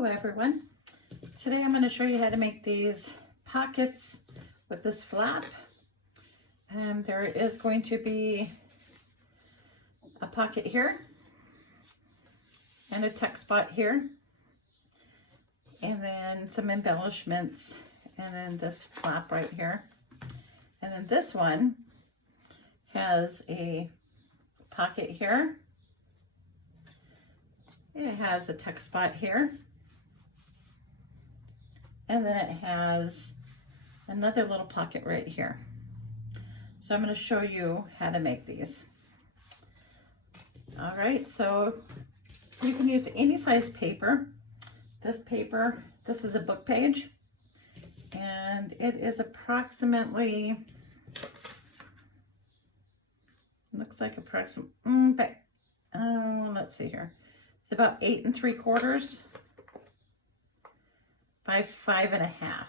Hello everyone. Today I'm going to show you how to make these pockets with this flap. And there is going to be a pocket here and a tuck spot here, and then some embellishments, and then this flap right here. And then this one has a pocket here. It has a tuck spot here. And then it has another little pocket right here. So I'm going to show you how to make these. All right, so you can use any size paper. This paper, this is a book page, and it is approximately, looks like approximately, let's see here. It's about 8 3/4 by 5 1/2.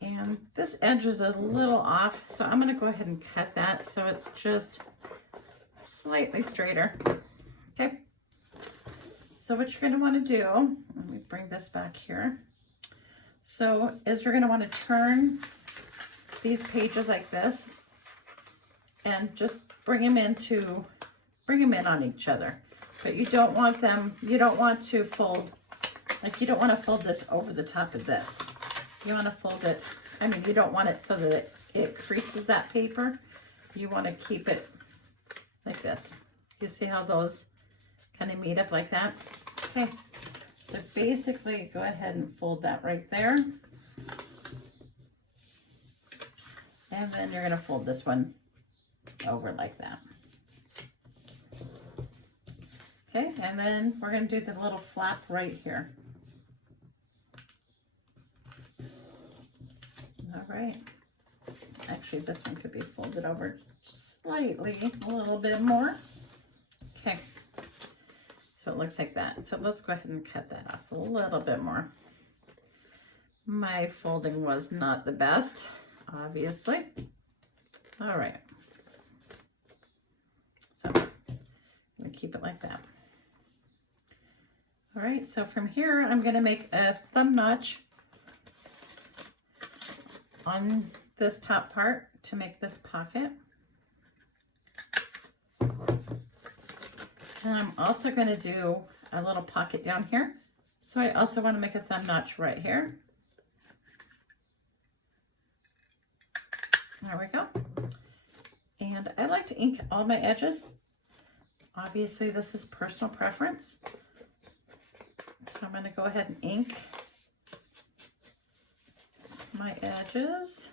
And this edge is a little off, so I'm going to go ahead and cut that so it's just slightly straighter. Okay. So what you're going to want to do, let me bring this back here. So is you're going to want to turn these pages like this and just bring them in on each other. But you don't want to fold, like you don't want to fold this over the top of this. You want to fold it, you don't want it so that it creases that paper. You want to keep it like this. You see how those kind of meet up like that? Okay, so basically go ahead and fold that right there. And then you're going to fold this one over like that. Okay, and then we're going to do the little flap right here. All right. Actually, this one could be folded over slightly, a little bit more. Okay. So it looks like that. So let's go ahead and cut that off a little bit more. My folding was not the best, obviously. All right. So I'm going to keep it like that. All right, so from here, I'm going to make a thumb notch on this top part to make this pocket. And I'm also going to do a little pocket down here. So I also want to make a thumb notch right here. There we go. And I like to ink all my edges. Obviously, this is personal preference. So I'm going to go ahead and ink my edges.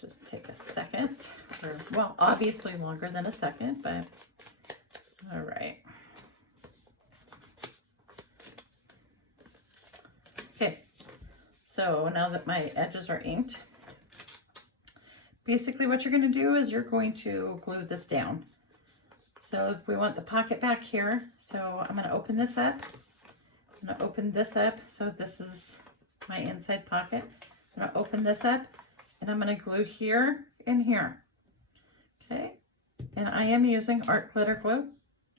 Just take a second, or well, obviously longer than a second, but all right. Okay, so now that my edges are inked, basically what you're going to do is you're going to glue this down. So we want the pocket back here. So I'm going to open this up. I'm going to open this up. So this is my inside pocket. I'm going to open this up and I'm going to glue here and here. Okay. And I am using art glitter glue.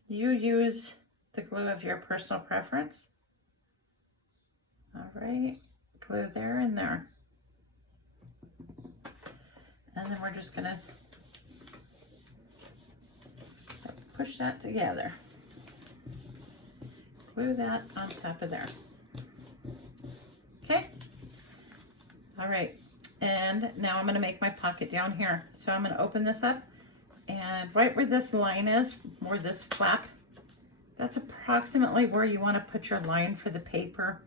You use the glue of your personal preference. All right. Glue there and there. And then we're just going to push that together. Glue that on top of there. Okay. All right. And now I'm going to make my pocket down here. So I'm going to open this up, and right where this line is, where this flap, that's approximately where you want to put your line for the paper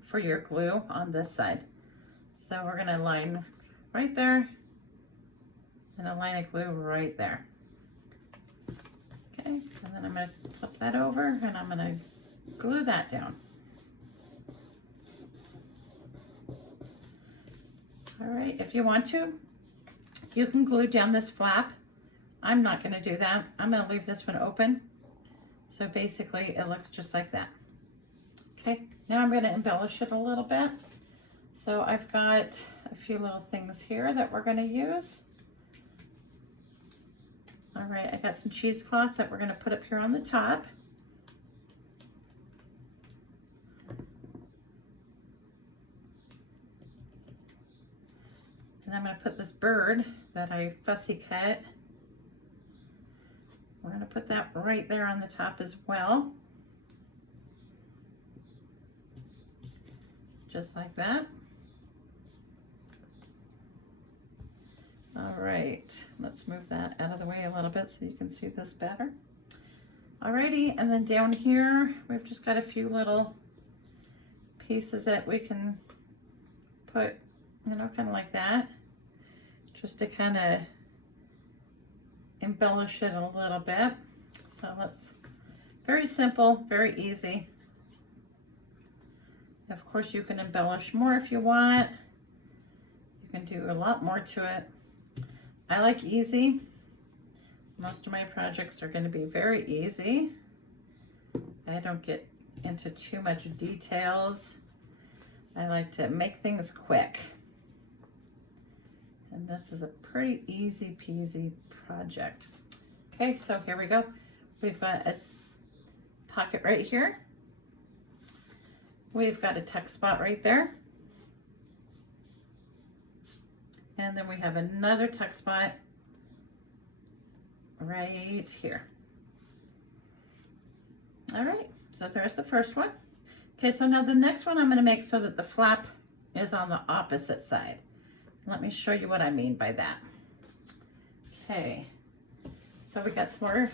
for your glue on this side. So we're going to line right there and a line of glue right there. Okay, and then I'm going to flip that over and I'm going to glue that down. All right, if you want to, you can glue down this flap. I'm not going to do that. I'm going to leave this one open. So basically it looks just like that. Okay, now I'm going to embellish it a little bit. So I've got a few little things here that we're going to use. All All right, I got some cheesecloth that we're going to put up here on the top. And I'm going to put this bird that I fussy cut. We're going to put that right there on the top as well. Just like that. All right, let's move that out of the way a little bit so you can see this better. Alrighty, and then down here, we've just got a few little pieces that we can put, you know, kind of like that, just to kind of embellish it a little bit. So let's, very simple, very easy. Of course, you can embellish more if you want. You can do a lot more to it. I like easy. Most of my projects are going to be very easy. I don't get into too much details. I like to make things quick. And this is a pretty easy peasy project. Okay, so here we go. We've got a pocket right here. We've got a tuck spot right there. And then we have another tuck spot right here. All right, so there's the first one. Okay, so now the next one I'm going to make so that the flap is on the opposite side. Let me show you what I mean by that. Okay, so we got some more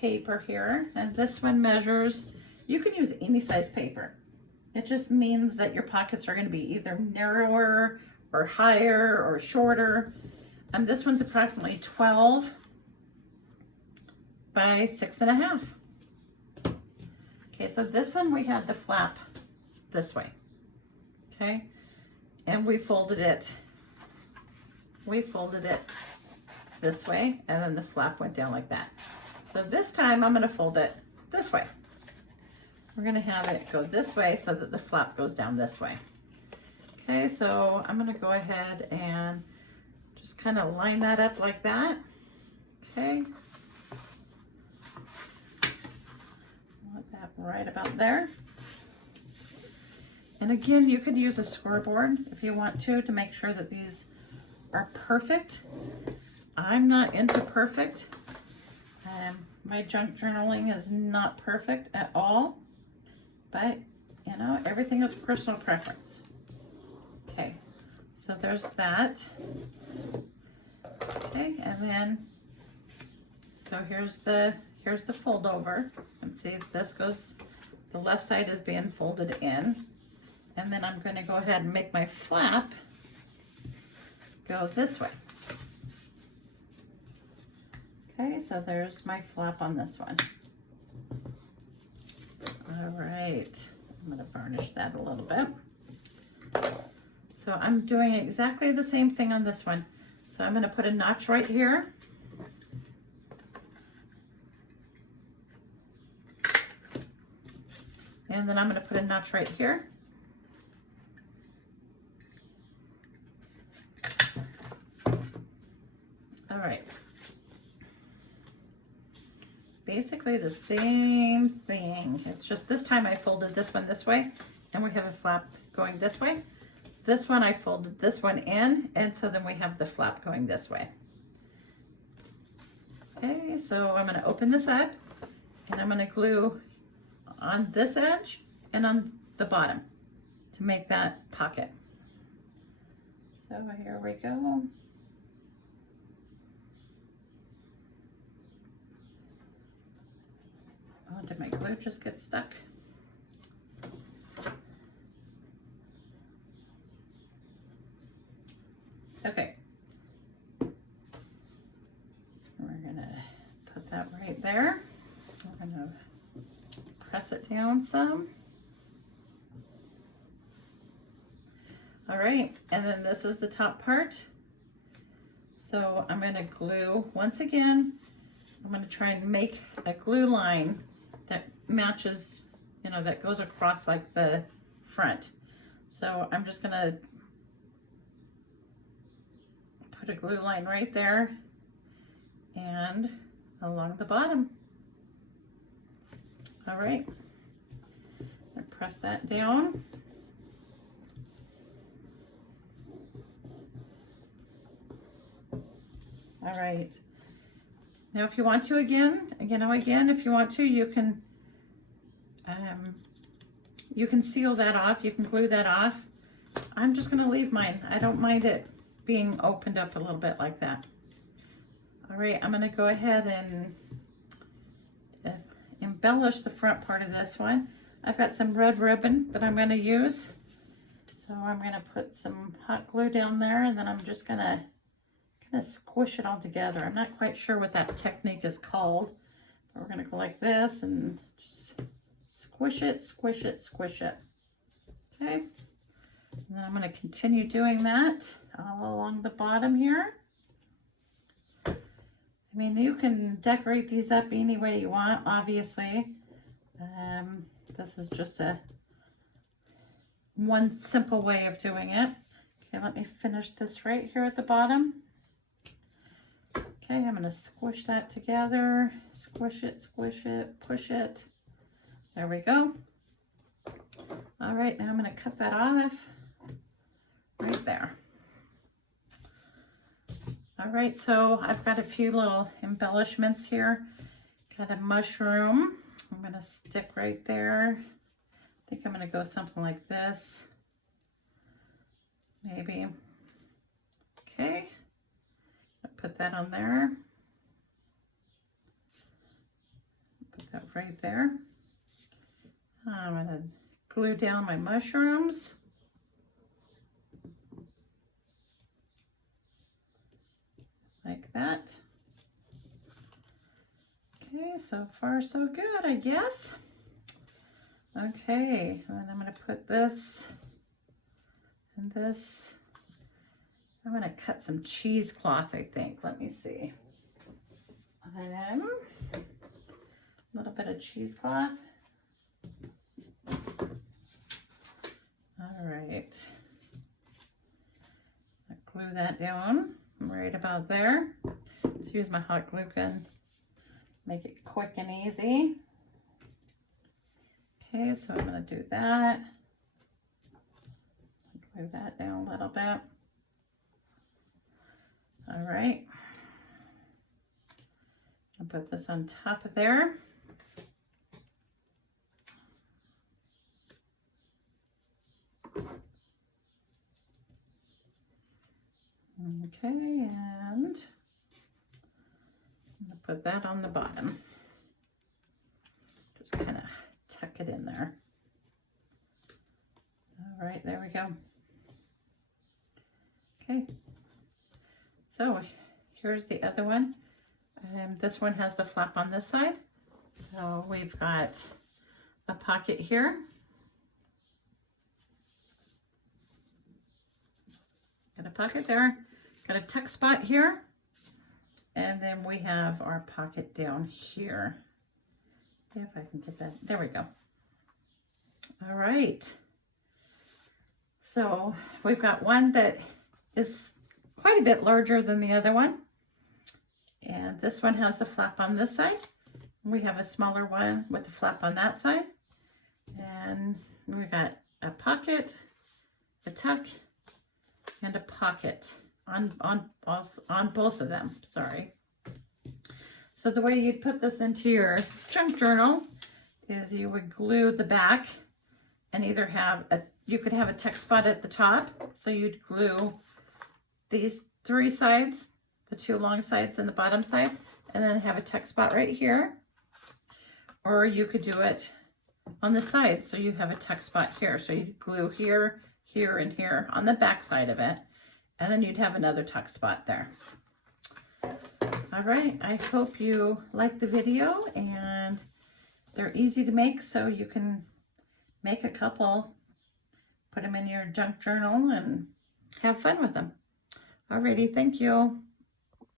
paper here, and this one measures, you can use any size paper. It just means that your pockets are going to be either narrower or higher or shorter. This one's approximately 12 by 6.5. Okay, so this one we had the flap this way. Okay, and we folded it this way, and then the flap went down like that. So this time I'm going to fold it this way. We're going to have it go this way so that the flap goes down this way. Okay, so I'm going to go ahead and just kind of line that up like that. Okay. Want that right about there. And again, you could use a scoreboard if you want to make sure that these are perfect. I'm not into perfect. My junk journaling is not perfect at all, but you know, everything is personal preference. Okay, so there's that. Okay, and then, so here's the fold over. And see if this goes, the left side is being folded in. And then I'm going to go ahead and make my flap go this way. Okay, so there's my flap on this one. All right, I'm going to varnish that a little bit. So I'm doing exactly the same thing on this one. So I'm going to put a notch right here. And then I'm going to put a notch right here. All right. Basically the same thing. It's just this time I folded this one this way, and we have a flap going this way. This one I folded this one in, and so then we have the flap going this way. Okay, so I'm going to open this up, and I'm going to glue on this edge and on the bottom to make that pocket. So here we go. Oh, did my glue just get stuck? Okay. We're gonna put that right there. I'm gonna press it down some. All right, and then this is the top part. So I'm gonna glue, once again, I'm gonna try and make a glue line that matches, you know, that goes across like the front. So I'm just gonna put a glue line right there, and along the bottom. All right, and press that down. All right. Now, if you want to, again, if you want to, you can seal that off. You can glue that off. I'm just going to leave mine. I don't mind it being opened up a little bit like that. All right, I'm going to go ahead and embellish the front part of this one. I've got some red ribbon that I'm going to use. So I'm going to put some hot glue down there, and then I'm just going to kind of squish it all together. I'm not quite sure what that technique is called, but we're going to go like this and just squish it, squish it, squish it. Okay. And then I'm going to continue doing that all along the bottom here. I mean, you can decorate these up any way you want, obviously. This is just one simple way of doing it. Okay, let me finish this right here at the bottom. Okay, I'm going to squish that together. Squish it, push it. There we go. All right, now I'm going to cut that off right there. All right, so I've got a few little embellishments here. Got a mushroom. I'm going to stick right there. I think I'm going to go something like this. Maybe. Okay. I'll put that on there. Put that right there. I'm going to glue down my mushrooms. Like that. Okay, so far so good, I guess. Okay, and then I'm going to put this and this. I'm going to cut some cheesecloth, I think. Let me see. A little bit of cheesecloth. All right. I'll glue that down right about there. Let's use my hot glue gun. Make it quick and easy. Okay, so I'm going to do that. Glue that down a little bit. All right. I'll put this on top of there. Okay, and I'm going to put that on the bottom. Just kind of tuck it in there. All right, there we go. Okay, so here's the other one. This one has the flap on this side. So we've got a pocket here. Got a pocket there. Got a tuck spot here. And then we have our pocket down here. If I can get that. There we go. All right. So we've got one that is quite a bit larger than the other one. And this one has the flap on this side. We have a smaller one with the flap on that side. And we've got a pocket, a tuck, and a pocket on both of them, sorry. So the way you'd put this into your junk journal is you would glue the back and either you could have a text spot at the top. So you'd glue these three sides, the two long sides and the bottom side, and then have a text spot right here. Or you could do it on the side, so you have a text spot here. So you'd glue here, here, and here on the back side of it, and then you'd have another tuck spot there. All right, I hope you liked the video, and they're easy to make, so you can make a couple, put them in your junk journal, and have fun with them. Alrighty, thank you.